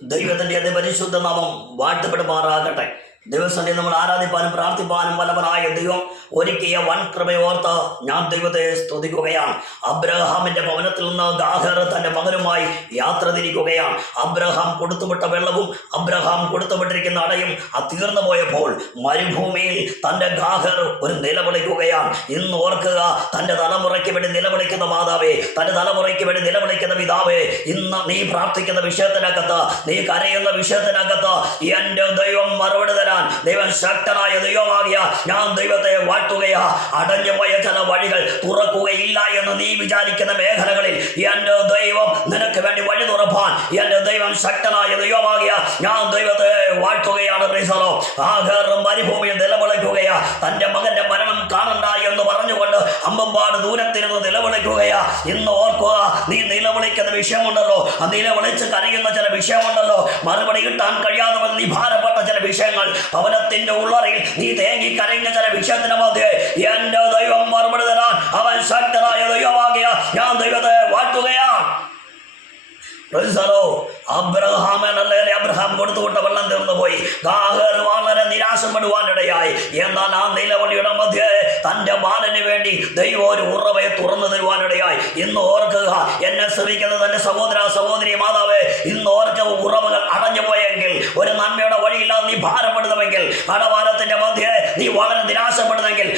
ദൈവത്തിൻ്റെ അതിപരിശുദ്ധ നാമം വാഴ്ത്തപ്പെടുമാറാകട്ടെ. ദിവസങ്ങളിൽ നമ്മൾ ആരാധിപ്പാനും പ്രാർത്ഥിപ്പാനും വല്ലവനായ ദൈവം ഒരുക്കിയ വൻ കൃപയോർത്ത് ഞാൻ ദൈവത്തെ സ്തുതിക്കുകയാണ്. അബ്രഹാമിൻ്റെ ഭവനത്തിൽ നിന്ന് ഗാഹർ തൻ്റെ മകനുമായി യാത്ര തിരിക്കുകയാണ്. അബ്രഹാം കൊടുത്തുവിട്ട വെള്ളവും അബ്രഹാം കൊടുത്തുവിട്ടിരിക്കുന്ന അടയും തീർന്നു പോയപ്പോൾ മരുഭൂമിയിൽ തൻ്റെ ഗാഹർ ഒരു നിലവിളിക്കുകയാണ്. ഇന്ന് ഓർക്കുക, തൻ്റെ തലമുറയ്ക്ക് വേണ്ടി നിലവിളിക്കുന്ന മാതാവേ, തൻ്റെ തലമുറയ്ക്ക് വേണ്ടി നിലവിളിക്കുന്ന പിതാവേ, ഇന്ന് നീ പ്രാർത്ഥിക്കുന്ന വിഷയത്തിനകത്ത്, നീ കരയുന്ന വിഷയത്തിനകത്ത് എൻ്റെ ദൈവം മറുപടി തരാൻ ദൈവം ശക്തനായ ദൈവമാകിയ ഞാൻ ദൈവത്തെ വാഴ്ത്തുകയാ. അടഞ്ഞുപോയ ചില വഴികൾ തുറക്കുകയില്ല എന്ന് നീ വിചാരിക്കുന്ന മേഖലകളിൽ എൻ്റെ ദൈവം നിനക്ക് വേണ്ടി വഴി തുറപ്പാൻ എൻ്റെ ദൈവം ശക്തനായ ദൈവമാകിയ ഞാൻ ദൈവത്തെ വാഴ്ത്തുകയാണ്. ആഗർ മരുഭൂമിയിൽ നിലവിളിക്കുകയാ. തൻ്റെ മകന്റെ മരണം കാണണ്ട എന്ന് പറഞ്ഞുകൊണ്ട് അമ്പമ്പാട് ദൂരത്തിരുന്ന് നിലവിളിക്കുകയാ. ഇന്ന് ഓർക്കുക, നീ നിലവിളിക്കുന്ന വിഷയമുണ്ടല്ലോ, ആ നിലവിളിച്ച് കരയുന്ന ചില വിഷയമുണ്ടല്ലോ, മറുപടി കിട്ടാൻ കഴിയാതെ നീ ഭാരപ്പെട്ട ചില വിഷയങ്ങൾ, ഭവനത്തിന്റെ ഉള്ളറയിൽ നീ തേങ്ങി കരയുന്ന ചില വിഷയത്തിന് മധ്യേ എന്റെ ദൈവം മറുപടി തരാൻ അവൻ ശക്തനായ ദൈവമാകിയ ഞാൻ ദൈവത്തെ വാഴ്ത്തുകയാണ്. അബ്രഹാം കൊടുത്തുവിട്ട വെള്ളം തീർന്നു പോയി. ഗാഹർ വളരെ നിരാശപ്പെടുവാനിടയായി. എന്നാൽ ആ നിലവിളിയുടെ മധ്യേ തൻ്റെ ബാലന് വേണ്ടി ദൈവം ഒരു ഉറവയെ തുറന്നു തരുവാനിടയായി. ഇന്ന് ഓർക്കുക, എന്നെ ശ്രമിക്കുന്ന തൻ്റെ സഹോദരി മാതാവേ, ഇന്ന് ഓർക്കുക, ഉറവകൾ അടഞ്ഞു പോയെങ്കിൽ, ഒരു നന്മയുടെ വഴിയില്ലാതെ നീ ഭാരപ്പെടുന്നുവെങ്കിൽ, കടഭാരത്തിന്റെ മധ്യേ നീ വളരെ നിരാശപ്പെടുന്നെങ്കിൽ,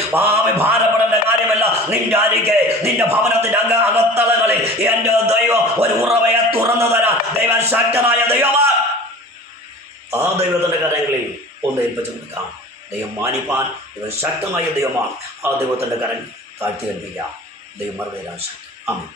ഭാരപ്പെടേണ്ട കാര്യമല്ല. നിന്റെ അരികെ, നിന്റെ ഭവനത്തിന്റെ അകത്തളങ്ങളിൽ എൻ്റെ ദൈവം ഒരു ഉറവയെ തുറന്നു തരാൻ ദൈവം ശക്തനായ ദൈവമാണ്. ആ ദൈവത്തിന്റെ കരങ്ങളിൽ ഒന്ന് ഏൽപ്പിച്ചു കൊടുക്കാം. ദൈവം മാനിപ്പാൻ ദൈവം ശക്തമായ ദൈവമാണ്. ആ ദൈവത്തിന്റെ കരങ്ങൾ താഴ്ത്തി ഏൽപ്പിക്കാം. ദൈവം മറുപടി ശക്തി. ആമേൻ.